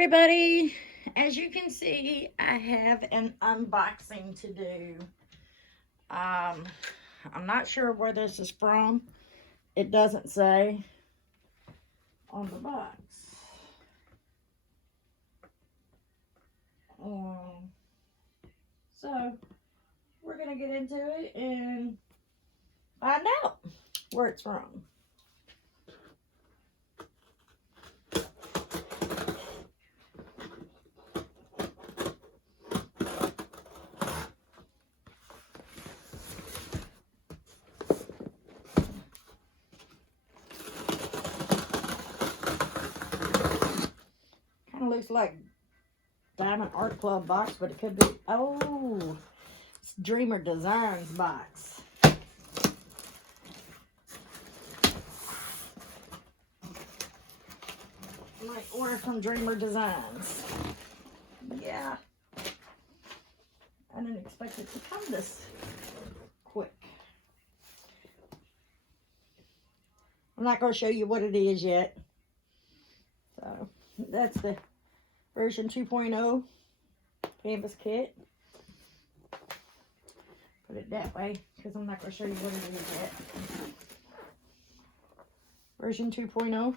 everybody. As you can see, I have an unboxing to do. I'm not sure where this is from. It doesn't say on the box. So we're gonna get into it and find out where it's from. Kind of looks like Diamond Art Club box, but it could be, oh, it's Dreamer Designs box. I might order from Dreamer Designs. Yeah. I didn't expect it to come this quick. I'm not going to show you what it is yet. So, that's the version 2.0 canvas kit. Put it that way because I'm not going to show you what it is yet. Version 2.0.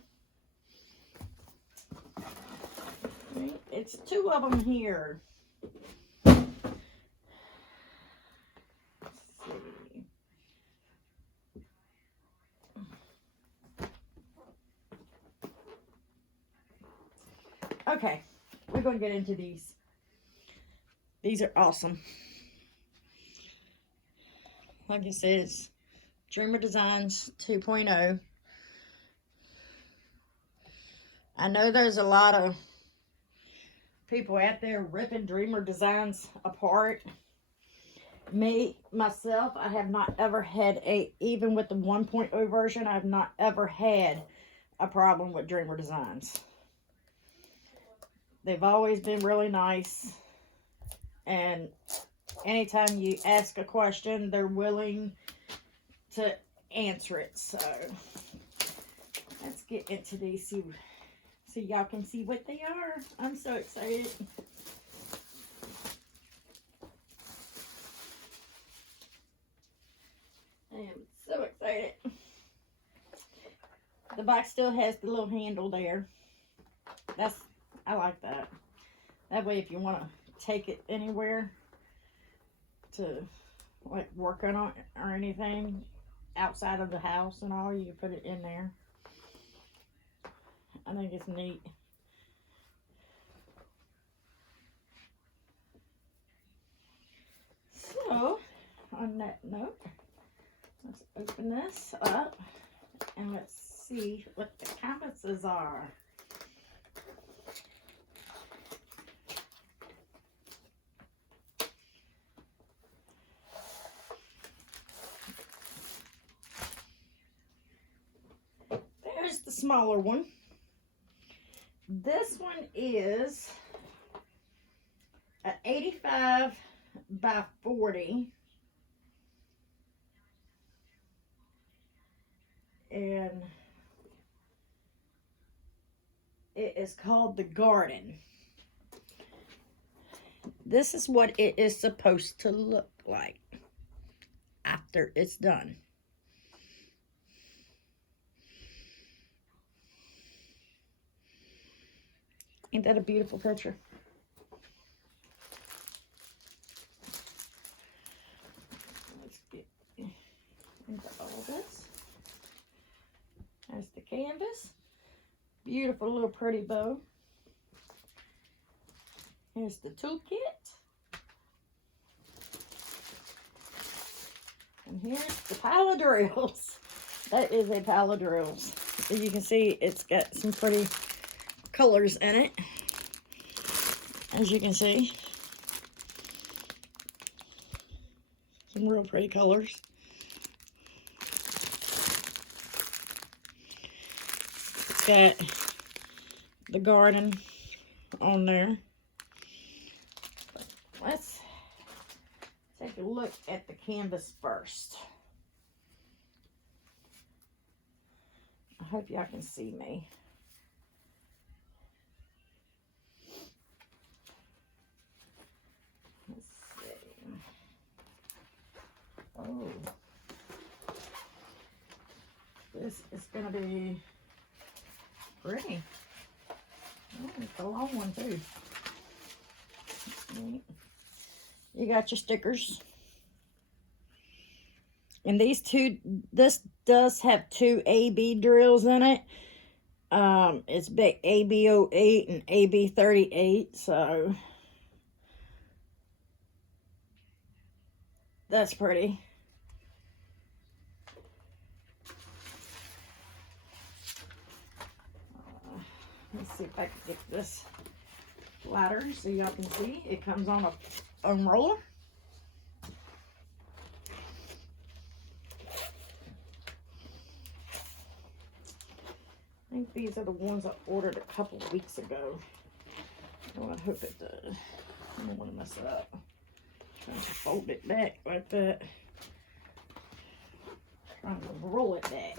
It's two of them here. Let's see. Okay, we're going to get into these. These are awesome. Like it says, Dreamer Designs 2.0. I know there's a lot of people out there ripping Dreamer Designs apart. Me, myself, I have not ever had even with the 1.0 version, I have not ever had a problem with Dreamer Designs. They've always been really nice. And anytime you ask a question, they're willing to answer it. So, let's get into these so y'all can see what they are. I'm so excited. I am so excited. The box still has the little handle there. I like that. That way if you want to take it anywhere to like work on it or anything outside of the house and all, you can put it in there. I think it's neat. So, on that note, let's open this up and let's see what the canvases are. There's the smaller one. This one is an 85 by 40. And it is called The Garden. This is what it is supposed to look like after it's done. Ain't that a beautiful picture? Let's get into all this. There's the canvas. Beautiful little pretty bow. Here's the toolkit. And here's the pile of drills. That is a pile of drills. As you can see, it's got some pretty colors in it. As you can see. Some real pretty colors. It's got the garden on there. Let's take a look at the canvas first. I hope y'all can see me. going to be pretty. Oh, it's a long one, too. You got your stickers. And this does have 2 AB drills in it. It's big AB08 and AB38, so that's pretty. Let's see if I can get this flatter so y'all can see. It comes on a unroller. I think these are the ones I ordered a couple of weeks ago. Oh, I hope it does. I don't want to mess it up. Trying to fold it back like that. Trying to roll it back.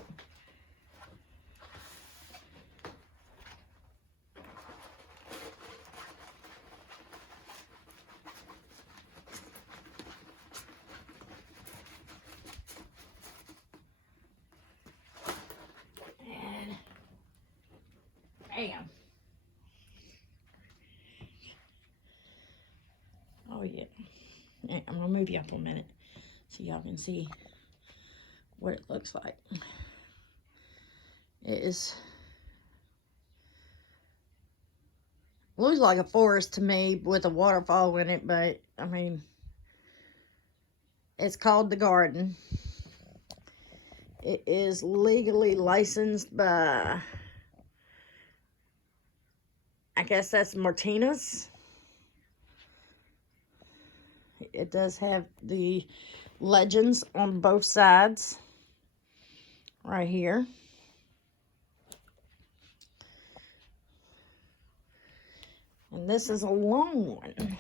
And bam. Oh yeah. I'm gonna move you up a minute so y'all can see what it looks like. It looks like a forest to me with a waterfall in it, but I mean, it's called The Garden. It is legally licensed by, I guess that's Martinez. It does have the legends on both sides right here. And this is a long one.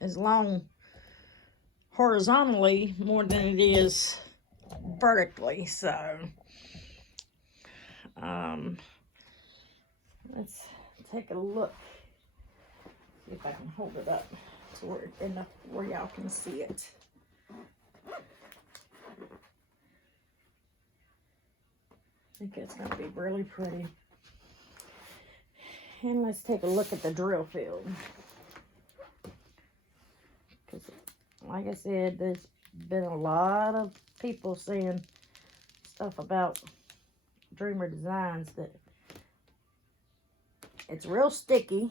It's long horizontally more than it is vertically, so let's take a look. See if I can hold it up to where y'all can see it. I think it's going to be really pretty. And let's take a look at the drill field. Because, like I said, there's been a lot of people saying stuff about Dreamer Designs that it's real sticky.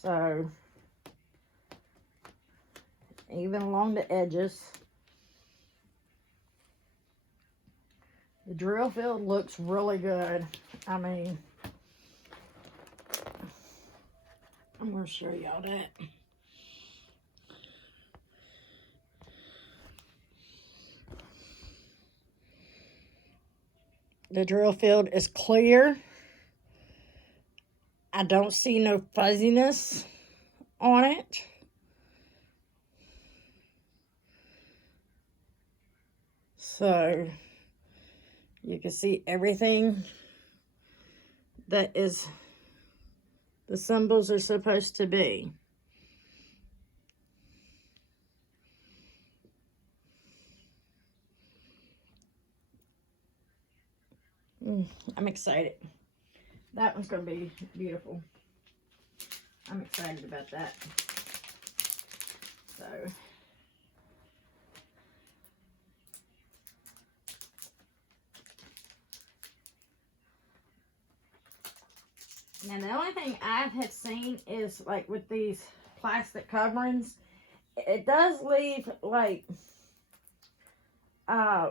So, even along the edges, the drill field looks really good. I mean, I'm going to show y'all that. The drill field is clear. I don't see no fuzziness on it. So, you can see everything that is the symbols are supposed to be. I'm excited. That one's going to be beautiful. I'm excited about that. So, now the only thing I have seen is like with these plastic coverings, it does leave like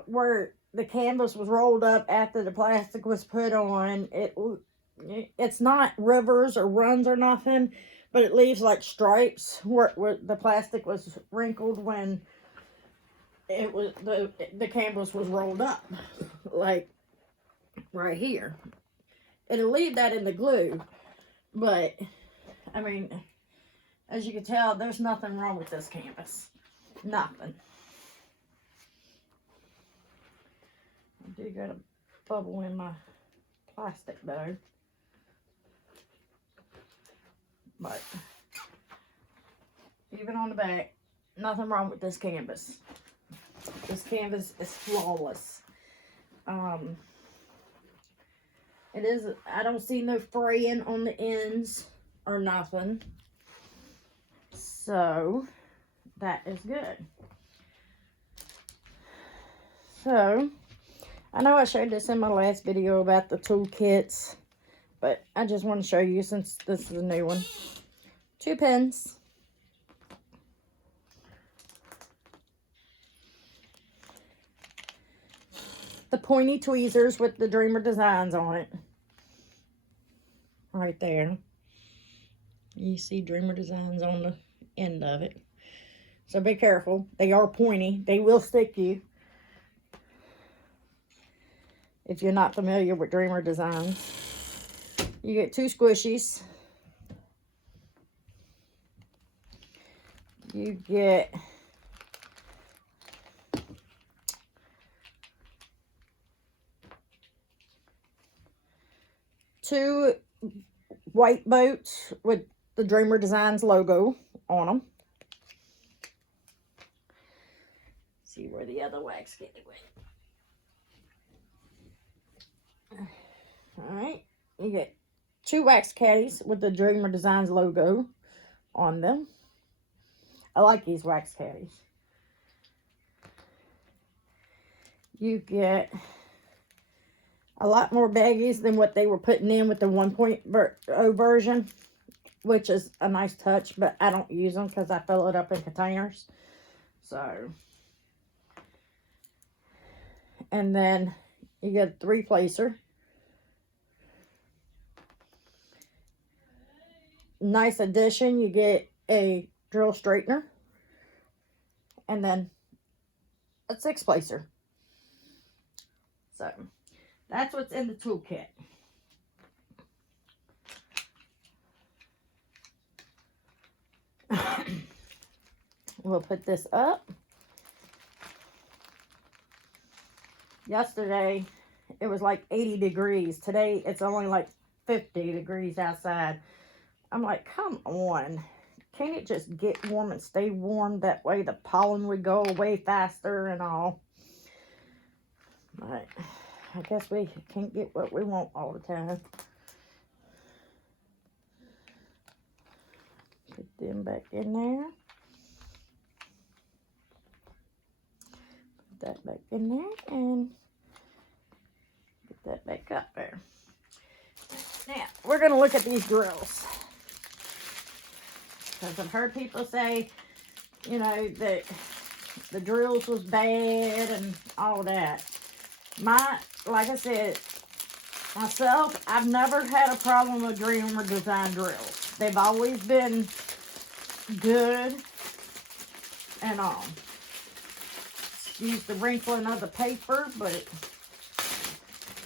where the canvas was rolled up after the plastic was put on. It's not rivers or runs or nothing, but it leaves like stripes where the plastic was wrinkled when it was the canvas was rolled up, like right here. It'll leave that in the glue, but I mean, as you can tell, there's nothing wrong with this canvas. Nothing. I do got a bubble in my plastic though. But even on the back, nothing wrong with this canvas. This canvas is flawless. It is, I don't see no fraying on the ends or nothing. So, that is good. So, I know I showed this in my last video about the toolkits, but I just want to show you since this is a new one. 2 pens. The pointy tweezers with the Dreamer designs on it. Right there. You see Dreamer designs on the end of it. So be careful. They are pointy. They will stick you. If you're not familiar with Dreamer designs. You get 2 squishies. You get two white boats with the Dreamer Designs logo on them. See where the other wax get away. Alright, you get 2 wax caddies with the Dreamer Designs logo on them. I like these wax caddies. You get a lot more baggies than what they were putting in with the 1.0 version, which is a nice touch, but I don't use them because I fill it up in containers. So, and then you get a 3-placer. Nice addition, you get a drill straightener, and then a 6-placer. So, that's what's in the toolkit. We'll put this up. Yesterday, it was like 80 degrees. Today, it's only like 50 degrees outside. I'm like, come on. Can't it just get warm and stay warm? That way the pollen would go away faster and all. But I guess we can't get what we want all the time. Put them back in there. Put that back in there and get that back up there. Now, we're going to look at these drills. Because I've heard people say, you know, that the drills was bad and all that. Like I said, myself, I've never had a problem with Dreamer Design drills. They've always been good and all. Excuse the wrinkling of the paper, but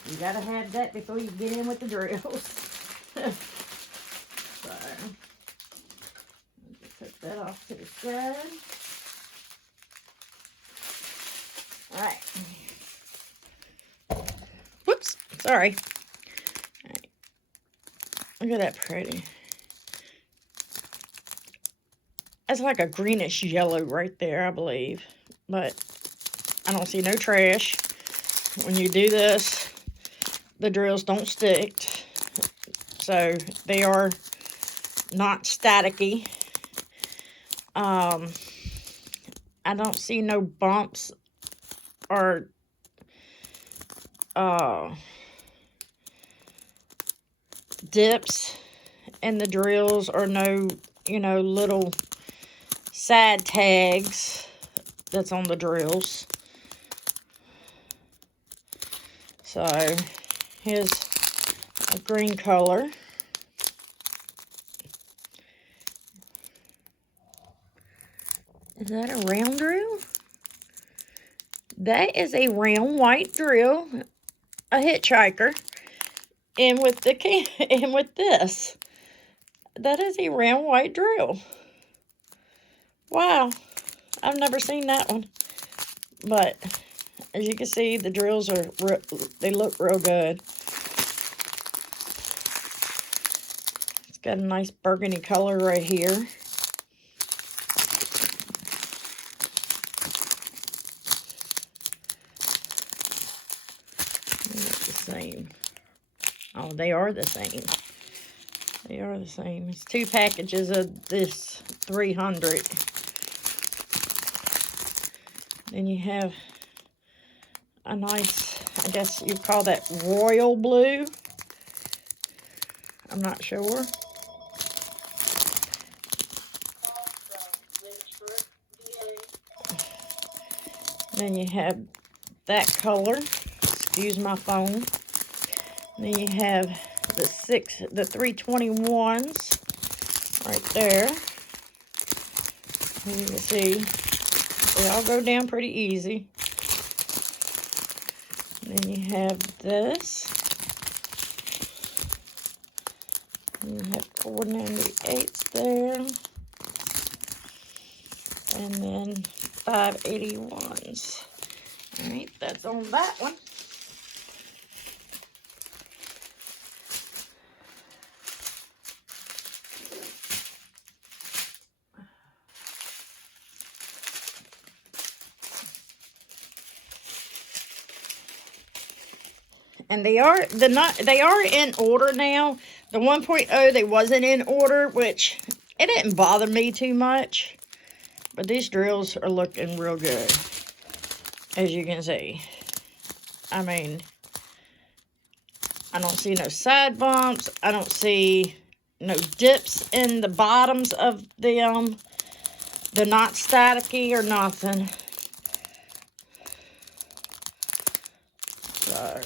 you gotta have that before you get in with the drills. So, just put that off to the side. Alright. Whoops, sorry. All right. Look at that pretty. That's like a greenish yellow right there, I believe. But I don't see no trash. When you do this, the drills don't stick. So they are not staticky. I don't see no bumps or dips in the drills, or no, you know, little side tags that's on the drills. So here's a green color. Is that a round drill? That is a round white drill, a hitchhiker. And with this, that is a round white drill. Wow, I've never seen that one. But as you can see, the drills they look real good. It's got a nice burgundy color right here. the same. Oh, they are the same. They are the same. It's 2 packages of this 300. Then you have a nice, I guess you call that royal blue. I'm not sure. Then you have that color. Excuse my phone. Then you have the 321s right there. You can see they all go down pretty easy. Then you have this. You have 498s there. And then 581s. Alright, that's on that one. And they are in order now. The 1.0 they wasn't in order, which it didn't bother me too much. But these drills are looking real good, as you can see. I mean, I don't see no side bumps. I don't see no dips in the bottoms of them. They're not staticky or nothing. So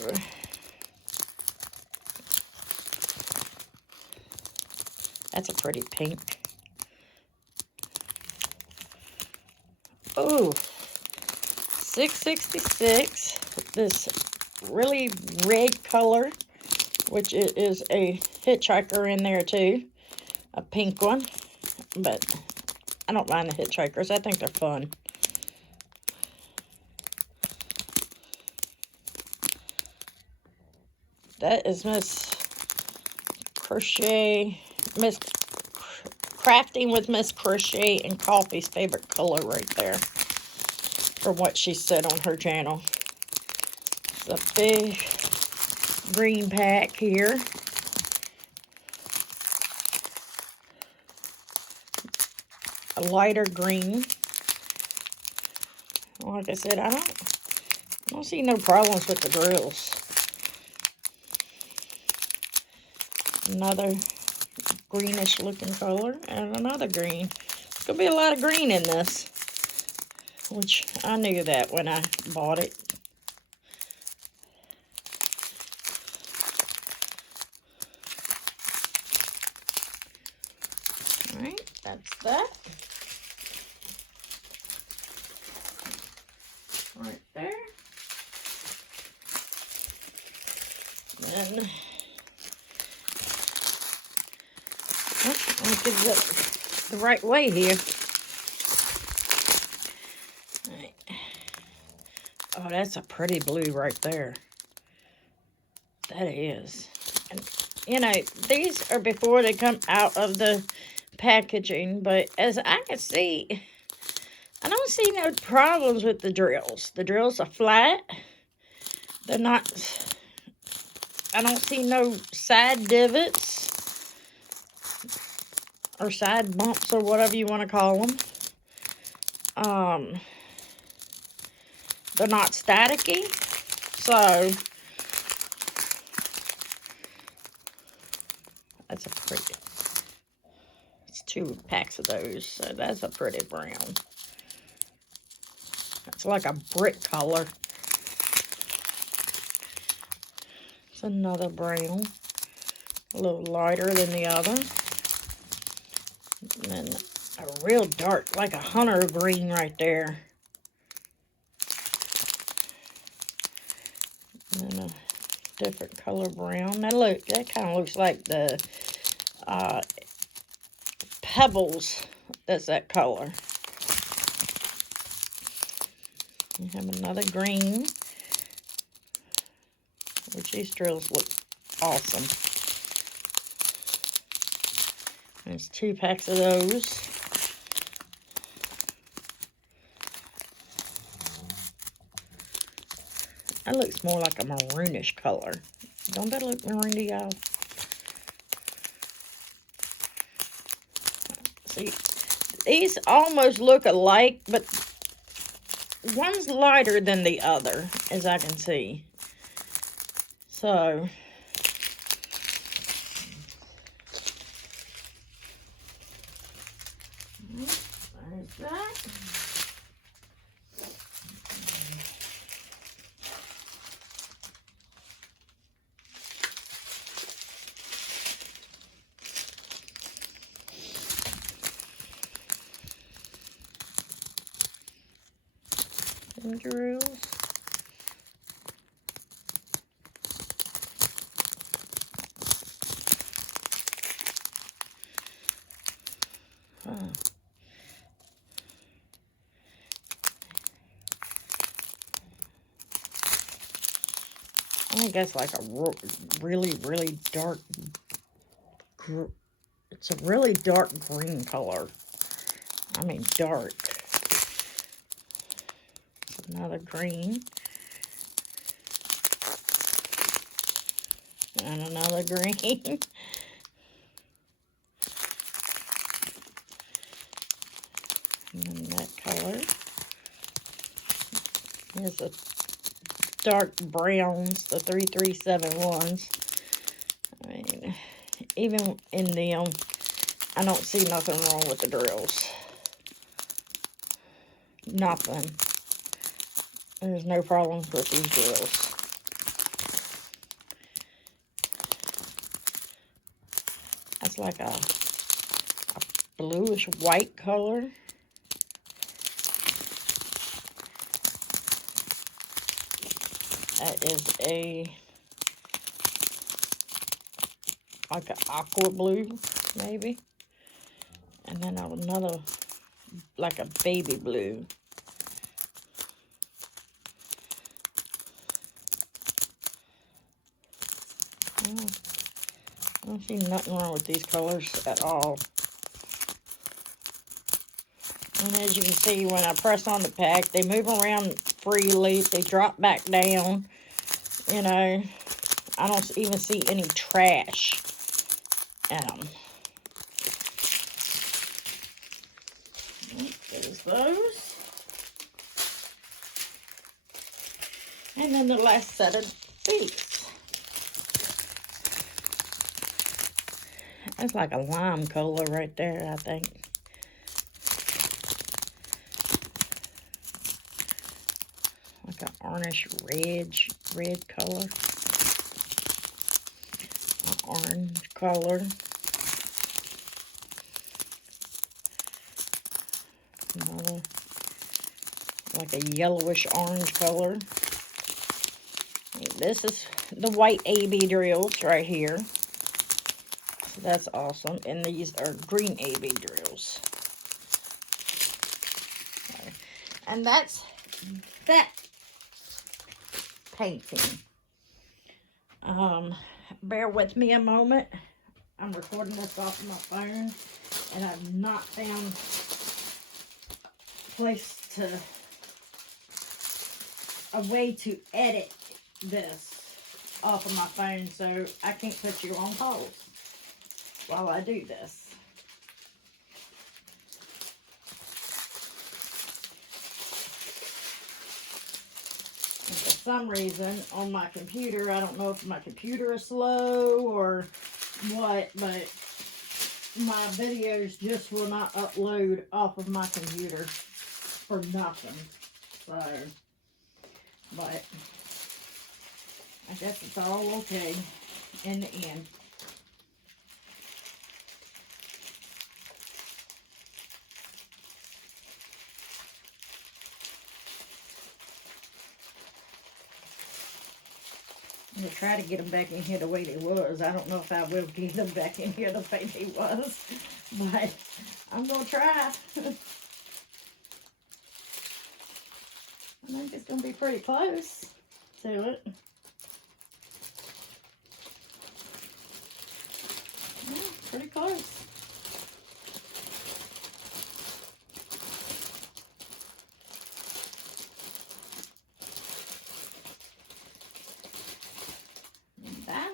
that's a pretty pink. Oh, 666. This really red color, which it is a hitchhiker in there too. A pink one. But I don't mind the hitchhikers. I think they're fun. That is Miss Crafting with Miss Crochet and Coffee's favorite color right there. From what she said on her channel. It's a big green pack here. A lighter green. Like I said, I don't see no problems with the drills. Another greenish looking color and another green. There's gonna be a lot of green in this, which I knew that when I bought it. All right, that's that. Right there. Then let me get it the right way here. Right. Oh, that's a pretty blue right there. That is. And, you know, these are before they come out of the packaging, but as I can see, I don't see no problems with the drills. The drills are flat. They're not, I don't see no side divots or side bumps or whatever you want to call them. They're not staticky, so that's a pretty, it's 2 packs of those, so that's a pretty brown. It's like a brick color. It's another brown, a little lighter than the other. And then a real dark, like a hunter green right there. And then a different color brown. Now look, that kind of looks like the Pebbles. That's that color. You have another green, which these drills look awesome. There's 2 packs of those. That looks more like a maroonish color. Don't that look maroon to y'all? See, these almost look alike, but one's lighter than the other, as I can see. So, there's that. And drills. I think that's like a really, really dark, it's a really dark green color. I mean dark. Another green. And another green. And then that color. Here's the dark browns, the 3371s. I mean, even in them, I don't see nothing wrong with the drills. Nothing. There's no problems with these drills. That's like a bluish white color. That is like an aqua blue, maybe. And then another, like a baby blue. I don't see nothing wrong with these colors at all. And as you can see, when I press on the pack, they move around freely. They drop back down. You know, I don't even see any trash in them. There's those. And then the last set of these. That's like a lime color right there, I think. Like an orange red color. An orange color. Another, like a yellowish orange color. This is the white AB drills right here. That's awesome. And these are green AB drills. And that's that painting. Bear with me a moment. I'm recording this off of my phone, and I've not found a way to edit this off of my phone, so I can't put you on hold while I do this. And for some reason on my computer, I don't know if my computer is slow or what, but my videos just will not upload off of my computer for nothing. So, but I guess it's all okay in the end. I'm going to try to get them back in here the way they was. I don't know if I will get them back in here the way they was, but I'm going to try. I think it's going to be pretty close to it. Yeah, pretty close.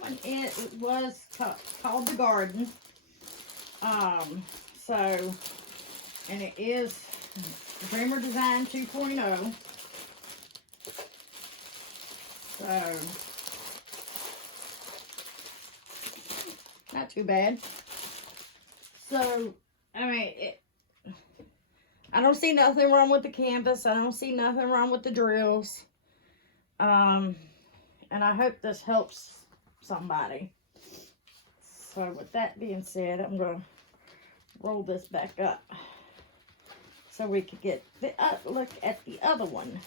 one was called The Garden. And it is Dreamer Design 2.0. So, not too bad. So, I mean, I don't see nothing wrong with the canvas. I don't see nothing wrong with the drills. And I hope this helps somebody. So, with that being said, I'm going to roll this back up so we could get the look at the other one.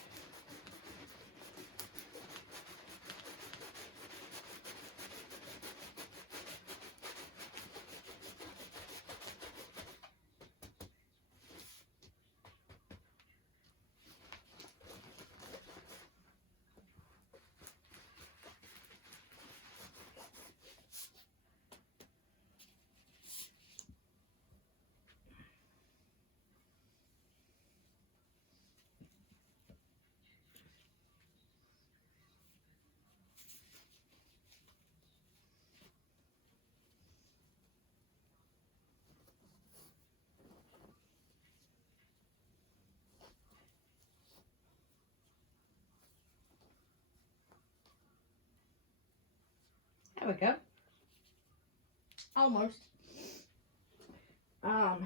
There we go. Almost. I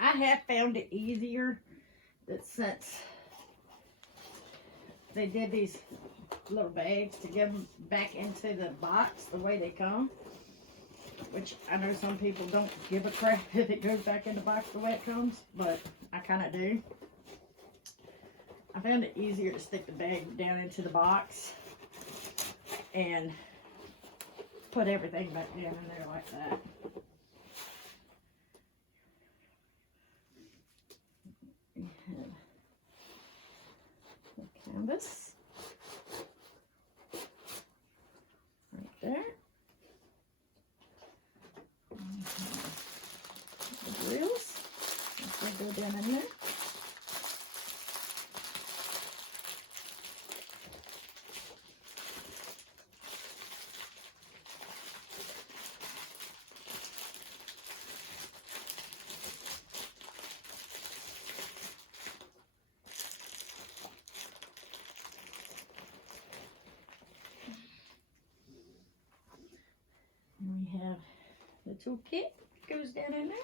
have found it easier that since they did these little bags to get them back into the box the way they come, which I know some people don't give a crap if it goes back in the box the way it comes, but I kind of do. I found it easier to stick the bag down into the box and put everything back down in there like that. We have the canvas right there. The drills, they go down in there. We have the toolkit goes down in there.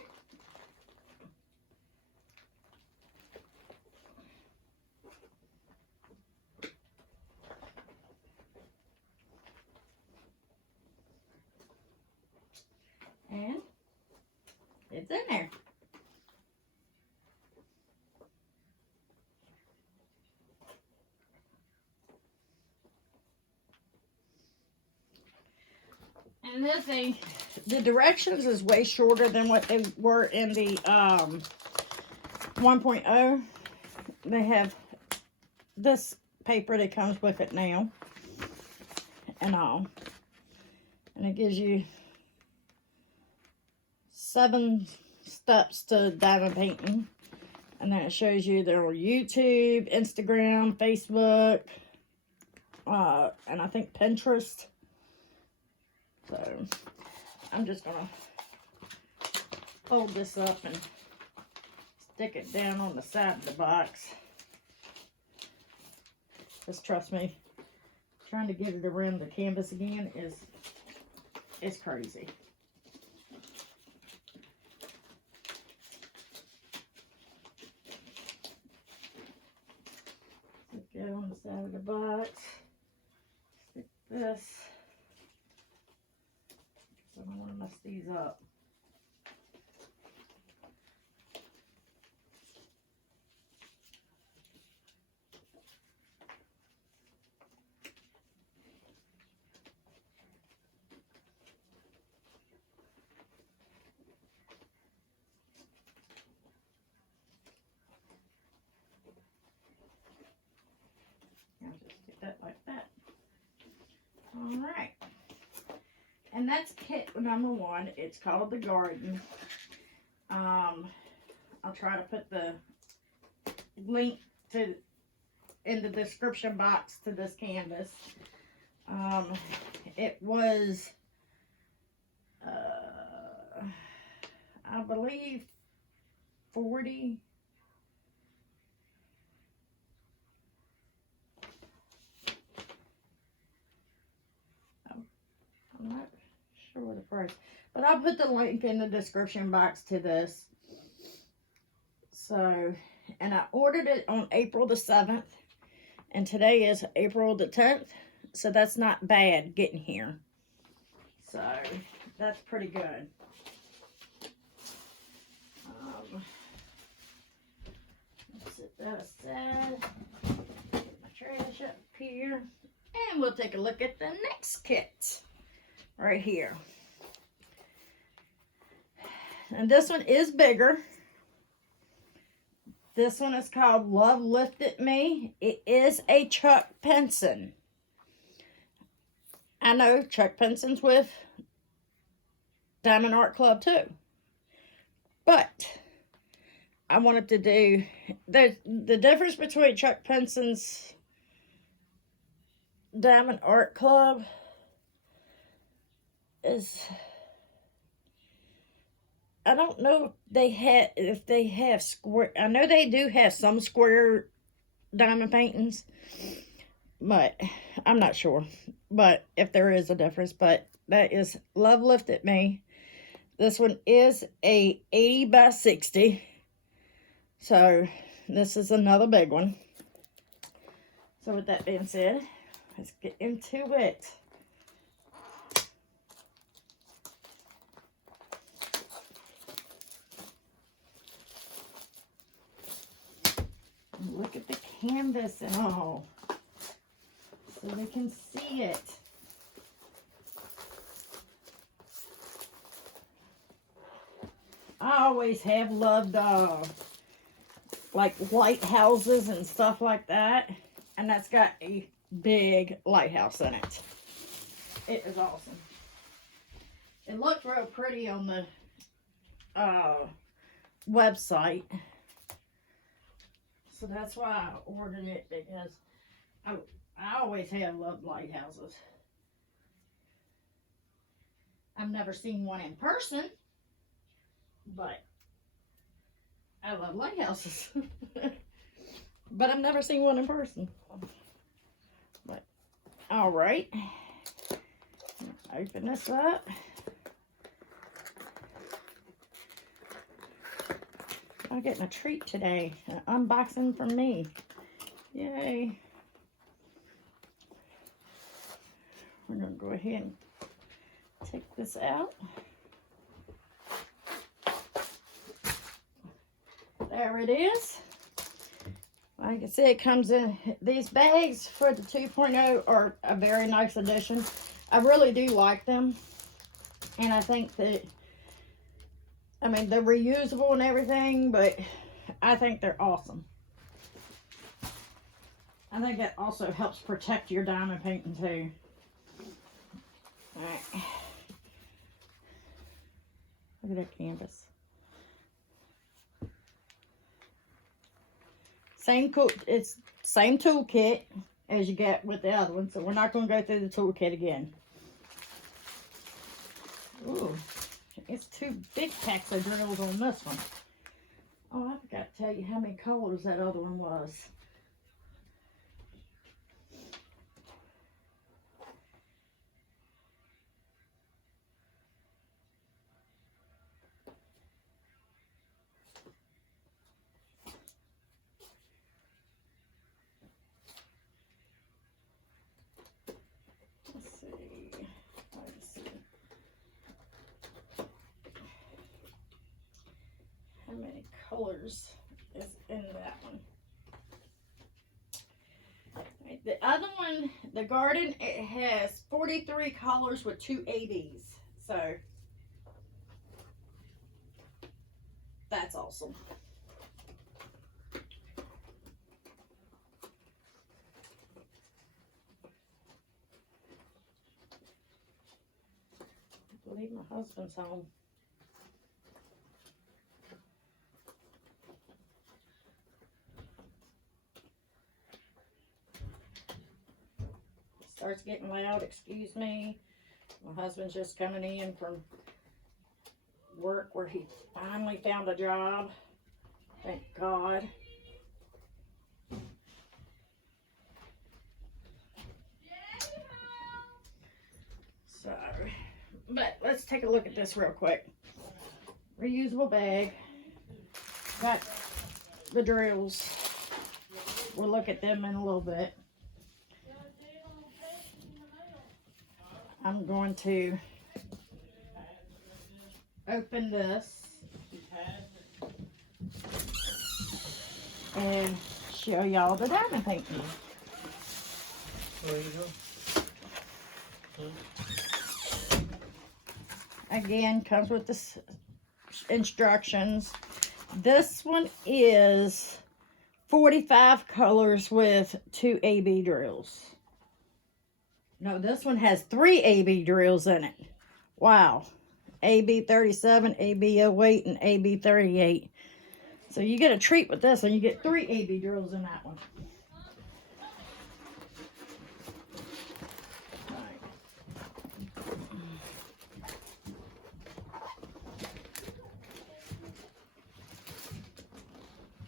And it's in there. And this thing, the directions is way shorter than what they were in the 1.0. They have this paper that comes with it now and all. And it gives you 7 steps to diamond painting. And then it shows you their YouTube, Instagram, Facebook, and I think Pinterest. So I'm just gonna fold this up and stick it down on the side of the box. Just trust me, trying to get it around the canvas again is crazy. Stick that on the side of the box. Stick this. I don't want to mess these up. I'll just get that like that. All right. And that's kit number 1. It's called The Garden. I'll try to put the link in the description box to this canvas. It was I believe 40. I'm not sure the price, but I'll put the link in the description box to this. So, and I ordered it on April the 7th, and today is April the 10th, so that's not bad getting here. So, that's pretty good. Set that aside. Get my trash up here, and we'll take a look at the next kit right here. And this one is bigger. This one is called Love Lifted Me. It is a Chuck Pinson. I know Chuck Pinson's with Diamond Art Club too. But I wanted to do the difference between Chuck Pinson's Diamond Art Club is, I don't know if they have square. I know they do have some square diamond paintings, but I'm not sure. But if there is a difference, but that is Love Lifted Me. This one is a 80 by 60. So this is another big one. So with that being said, let's get into it. Look at the canvas and all, so they can see it. I always have loved like lighthouses and stuff like that, and that's got a big lighthouse in it. It is awesome. It looked real pretty on the website. So that's why I ordered it, because I always have loved lighthouses. I've never seen one in person, but I love lighthouses. But I've never seen one in person. But, alright. Open this up. I'm getting a treat today. An unboxing from me. Yay. We're going to go ahead and take this out. There it is. Like I said, it comes in these bags for the 2.0 are a very nice addition. I really do like them. And I think that, I mean, they're reusable and everything, but I think they're awesome. I think it also helps protect your diamond painting too. Alright. Look at that canvas. It's same toolkit as you get with the other one, so we're not going to go through the toolkit again. Ooh, it's 2 big packs of drills on this one. Oh, I forgot to tell you how many colors that other one was. Colors is in that one. Right, the other one, the garden, it has 43 colors with 2 ADs. So that's awesome. I believe my husband's home. Starts getting loud, excuse me. My husband's just coming in from work where he finally found a job. Thank God. So, but let's take a look at this real quick. Reusable bag. Got the drills. We'll look at them in a little bit. I'm going to open this and show y'all the diamond painting. There you go. Again, comes with the instructions. This one is 45 colors with 2 AB drills. No, this one has 3 AB drills in it. Wow. AB 37, AB 08, and AB 38. So you get a treat with this one. You get 3 AB drills in that one.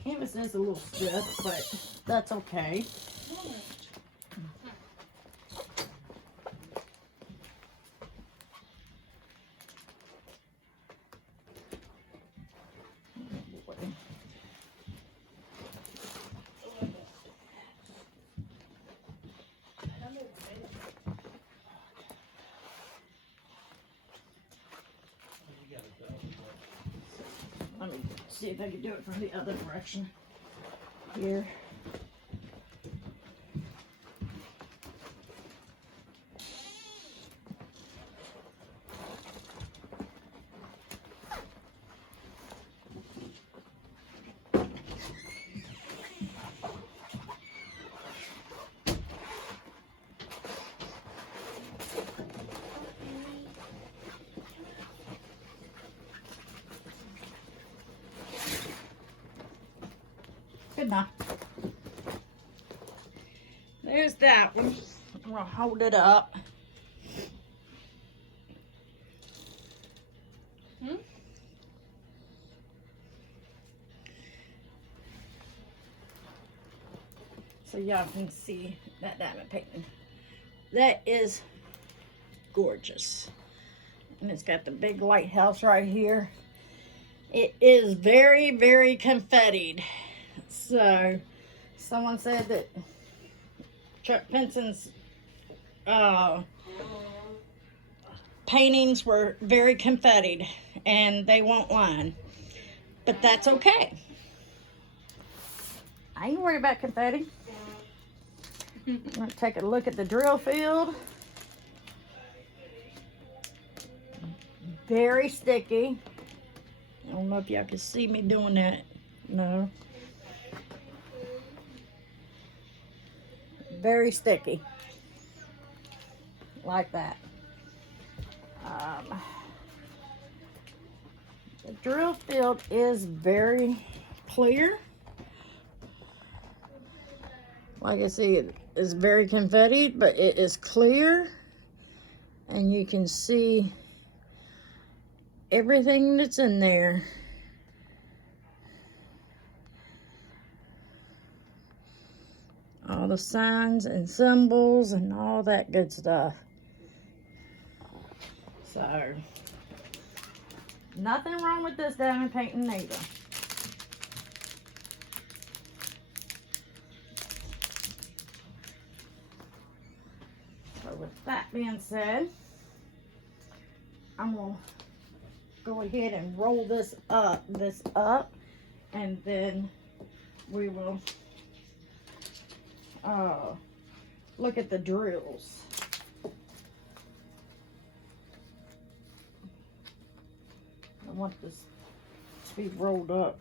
Canvas is a little stiff, but that's okay. Let me see if I can do it from the other direction. Here. Good enough. There's that one. I'm gonna hold it up. So y'all can see that diamond painting. That is gorgeous. And it's got the big lighthouse right here. It is very, very confettied. So, someone said that Chuck Penson's paintings were very confettied, and they won't line. But that's okay. I ain't worried about confetti. I'm going to take a look at the drill field. Very sticky. I don't know if y'all can see me doing that. No. Very sticky. Like that. The drill field is very clear. Like I see, it is very confetti, but it is clear. And you can see everything that's in there. All the signs and symbols and all that good stuff. So, nothing wrong with this diamond painting either. So with that being said, I'm going to go ahead and roll this up, and then we will look at the drills. I want this to be rolled up.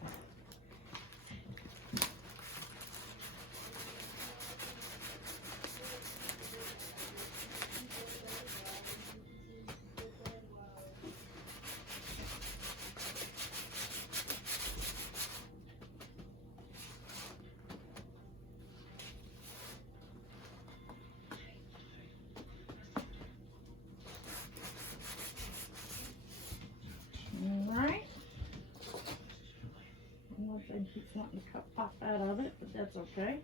All right. thing keeps wanting to pop out of it, but that's okay.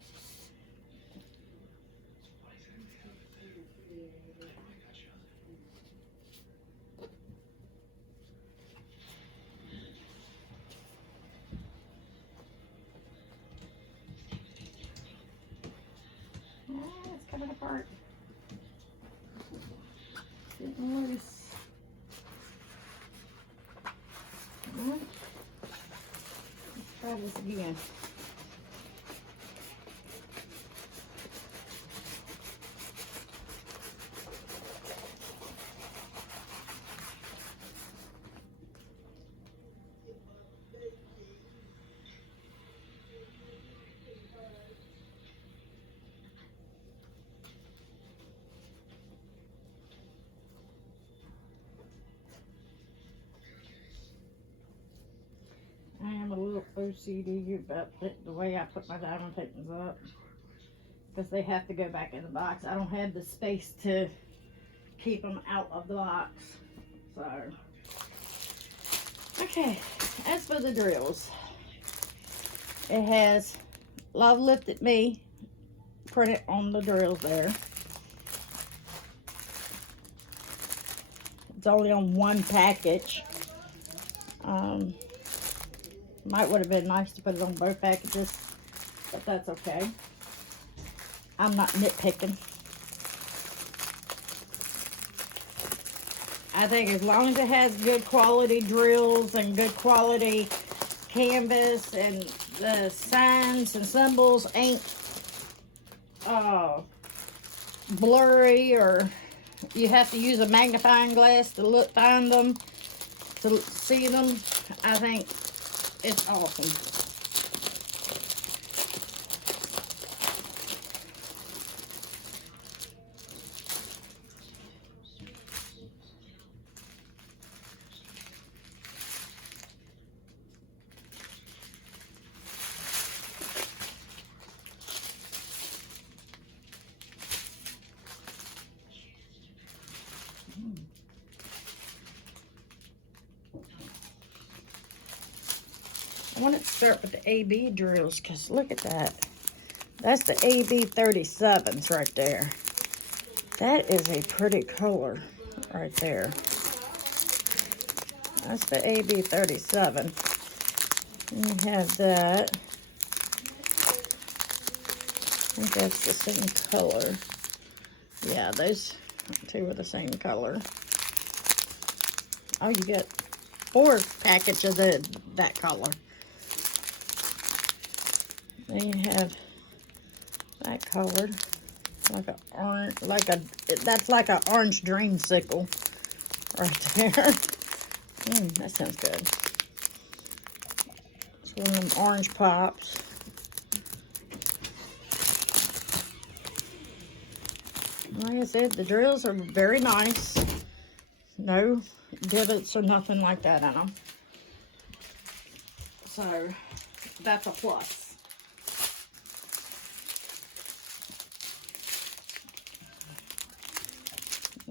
It's coming apart. Getting loose. Let's try this again. I am a little OCD about the way I put my diamond paintings up, because they have to go back in the box. I don't have the space to keep them out of the box. So, okay, as for the drills, it has Love Lifted Me printed on the drills there. It's only on one package. Might would have been nice to put it on both packages, but that's okay. I'm not nitpicking. I think as long as it has good quality drills and good quality canvas, and the signs and symbols ain't blurry, or you have to use a magnifying glass to find them, to see them, I think it's awesome. I want to start with the AB drills, because look at that. That's the AB 37s right there. That is a pretty color right there. That's the AB 37. And you have that. I think that's the same color. Yeah, those two are the same color. Oh, you get 4 packages of that color. Then you have that color, like a orange, that's like an orange dreamsicle right there. That sounds good. It's one of them orange pops. Like I said, the drills are very nice. No divots or nothing like that in them. So that's a plus.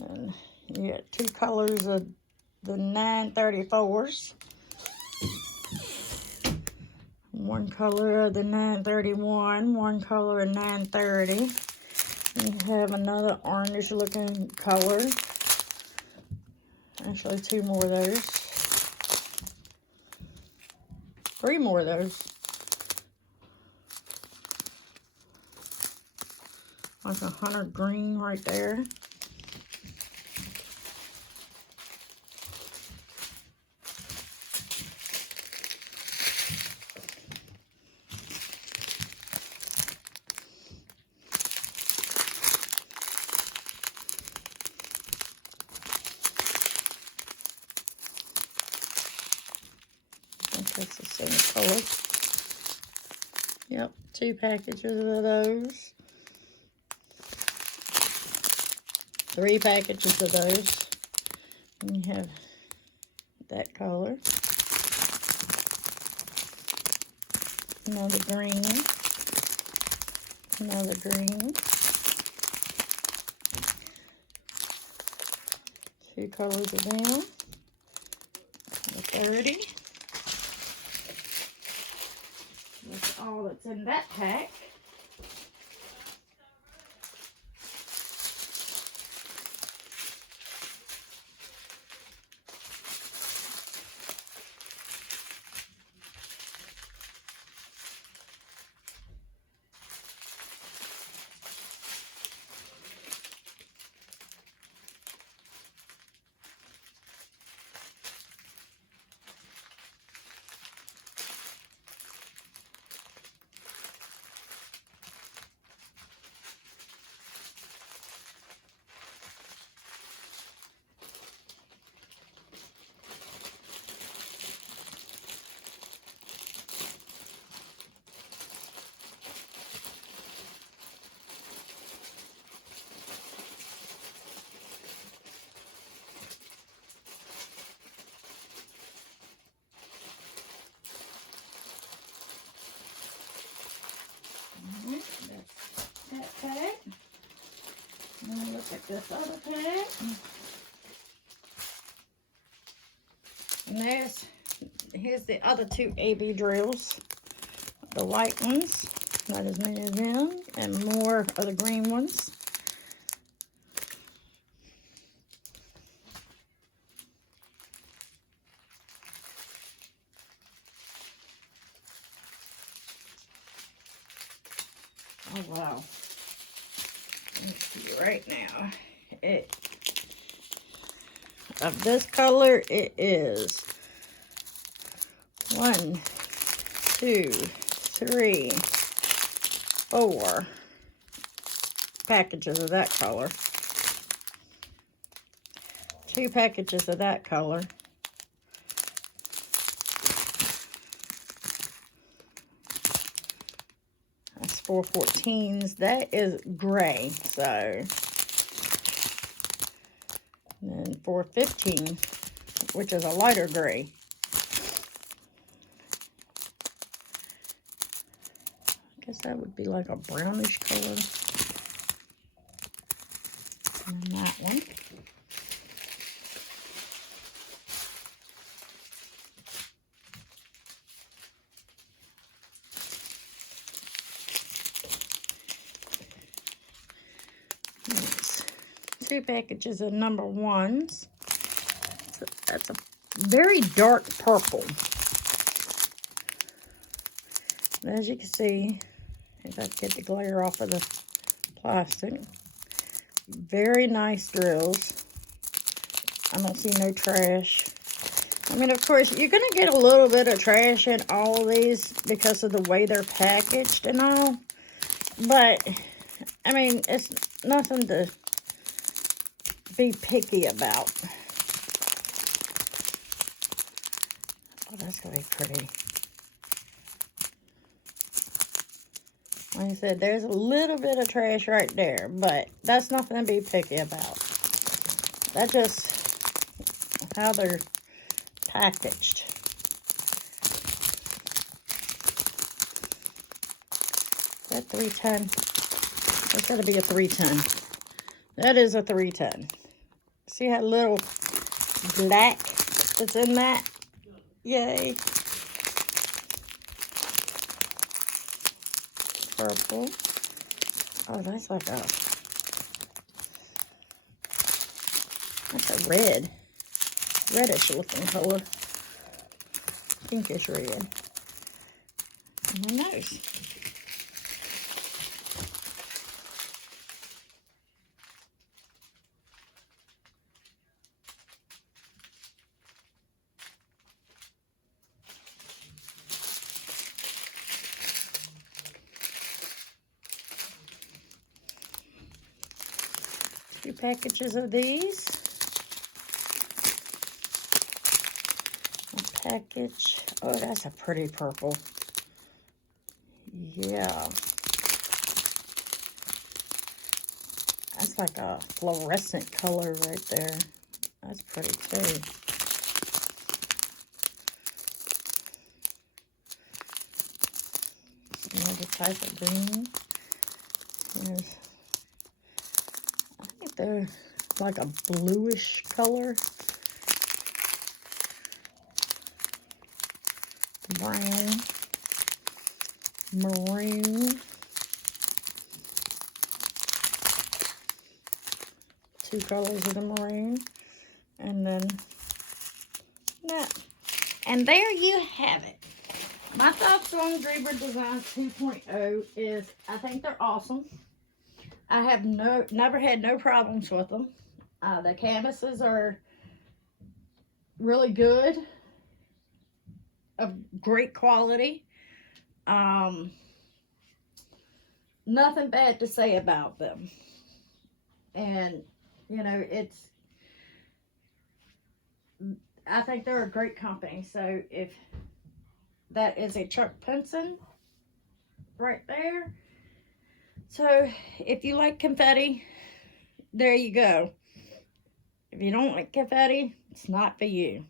And you get 2 colors of the 934s. 1 color of the 931, 1 color of 930. And you have another orange looking color. Actually 2 more of those. 3 more of those. Like a hunter green right there. That's the same color. Yep, 2 packages of those. 3 packages of those. And you have that color. Another green. Another green. 2 colors of them. 30. That's all that's in that pack. That's that pack. And look at this other pack. And here's the other two AB drills. The white ones, not as many as them, and more of the green ones. Oh wow. Let's see right now. Of this color, it is 1, 2, 3, 4 packages of that color. 2 packages of that color. That's 4 14s. That is gray, so. And then 4 15, which is a lighter gray. I guess that would be like a brownish color. And then that one. Yes. 2 packages of number 1s. So that's a very dark purple. And as you can see, if I can get the glare off of the plastic, very nice drills. I don't see no trash. I mean, of course, you're going to get a little bit of trash in all of these because of the way they're packaged and all. But, I mean, it's nothing to be picky about. Oh, that's going to be pretty. Like I said, there's a little bit of trash right there, but that's nothing to be picky about. That's just how they're packaged. That 310. That's got to be a 310. That is a 310. See how little black that's in that? Yay. Purple. Oh, that's like that's a red. Reddish looking color. Pinkish red. And then those. Two packages of these. A package. Oh, that's a pretty purple. Yeah. That's like a fluorescent color right there. That's pretty too. Another type of green. There's, I think they're like a bluish color. Brown. maroon. 2 colors of the maroon. And then that. And there you have it. My thoughts on Dreamer Designs 2.0 is I think they're awesome. I have never had no problems with them. The canvases are really good, of great quality. Nothing bad to say about them. And, you know, I think they're a great company. So if that is a Chuck Pinson right there. So if you like confetti, there you go. If you don't like confetti, it's not for you.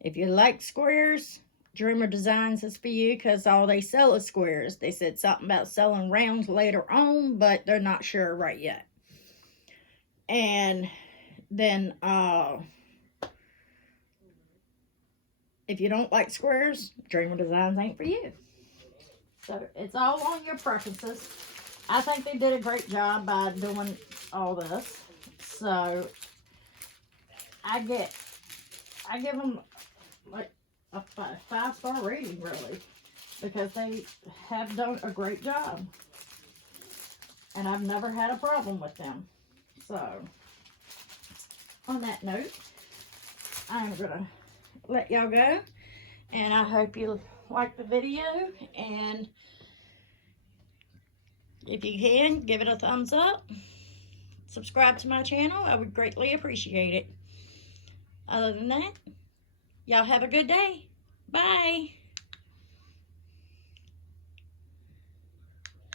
If you like squares, Dreamer Designs is for you because all they sell is squares. They said something about selling rounds later on, but they're not sure right yet. And then if you don't like squares, Dreamer Designs ain't for you. So it's all on your preferences. I think they did a great job by doing all this. So I give them like a 5-star rating, really, because they have done a great job. And I've never had a problem with them. So on that note, I'm gonna let y'all go, and I hope you like the video, and if you can, give it a thumbs up, subscribe to my channel. I would greatly appreciate it. Other than that, y'all have a good day. Bye.